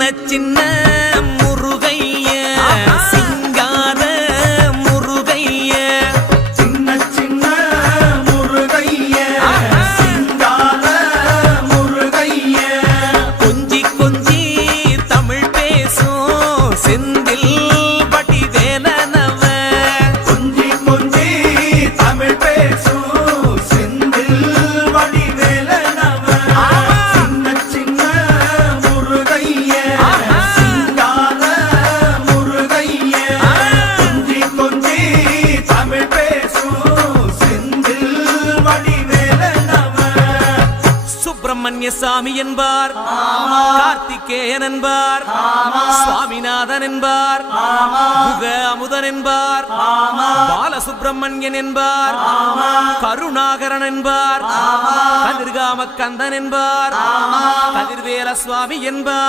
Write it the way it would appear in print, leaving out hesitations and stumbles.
சின்ன முருகைய சிங்கார முருகைய சின்ன சின்ன முருகைய சிங்கார முருகைய கொஞ்சி கொஞ்சி தமிழ் பேசும் செந்தில் வடிவேலனவ கொஞ்சி கொஞ்சி தமிழ் பேசும் செந்தில் வடிவேலனவ சின்ன சின்ன முருகைய சிங்கார முருகைய கொஞ்சி கொஞ்சி தமிழ் பேசும் செந்தில் வடிவேலனவ சுப்பிரமணிய சாமி என்பார், கார்த்திகேயன் என்பார், சுவாமிநாதன் என்பார், முக அமுதன் என்பார், பாலசுப்பிரமணியன் என்பார், கருணாகரன் என்பார், கதிர்காம கந்தன் என்பார், கதிர்வேல சுவாமி என்பார்.